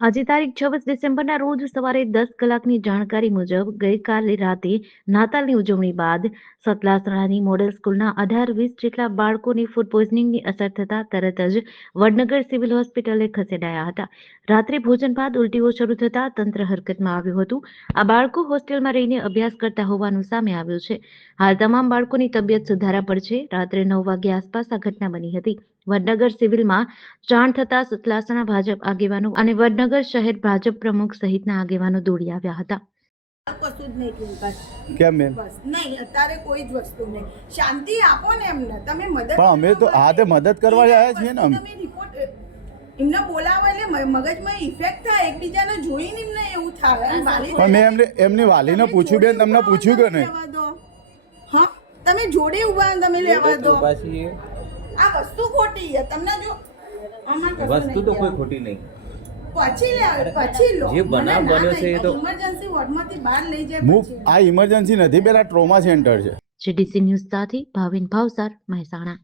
આજે તારીખ 26 ડિસેમ્બરના રોજ સવારે 10 કલાકની જાણકારી મુજબ ગઈકાલે રાતે નાતાલની ઉજવણી બાદ સતલાસણાની મોડેલ સ્કૂલના 18-20 જેટલા બાળકોને ફૂડ પોઈઝનિંગની અસર થતા તરત જ વડનગર સિવિલ હોસ્પિટલે ખસેડાયા હતા. રાત્રે ભોજન બાદ ઉલટીઓ શરૂ થતા તંત્ર હરકતમાં આવ્યું હતું. આ બાળકો હોસ્ટેલમાં રહીને અભ્યાસ કરતા હોવાનું સામે આવ્યું છે. હાલ તમામ બાળકોની તબિયત સુધારા પર છે. રાત્રે 9 વાગ્યા આસપાસ આ ઘટના બની હતી. વડનગર સિવિલમાં જાણ થતા સતલાસણા ભાજપ આગેવાનો અને વડનગર શહેર ભાજપ પ્રમુખ સહિતના આગેવાનો દોડી આવ્યા હતા. કશું જ નહીં પિંકર. કેમ બેન? બસ નહીં, અત્યારે કોઈ જ વસ્તુ નહીં. શાંતિ આપો ને એમને. તમે મદદ પણ અમે તો આ તે મદદ કરવા આવ્યા છીએ ને. તમે રિપોર્ટ એમને બોલાવો એટલે મગજમાં ઇફેક્ટ થાય, એકબીજાને જોઈને એમને એવું થાય. પણ મેં એમની વાલીને પૂછ્યું બેન, તમને પૂછ્યું કે નહીં? હા, તમે જોડે ઉભા તમે લેવા દો. આ વસ્તુ ખોટી છે. તમને જો વસ્તુ તો કોઈ ખોટી નહીં. પછી લો. જે બનાવ બન્યો છે એ તો ઇમરજન્સી વોર્ડમાંથી બહાર લઈ જાય. આ ઇમરજન્સી નથી, પેલા ટ્રોમા સેન્ટર છે. GDC ન્યૂઝ સાથે ભાવિન ભાવસાર, મહેસાણા.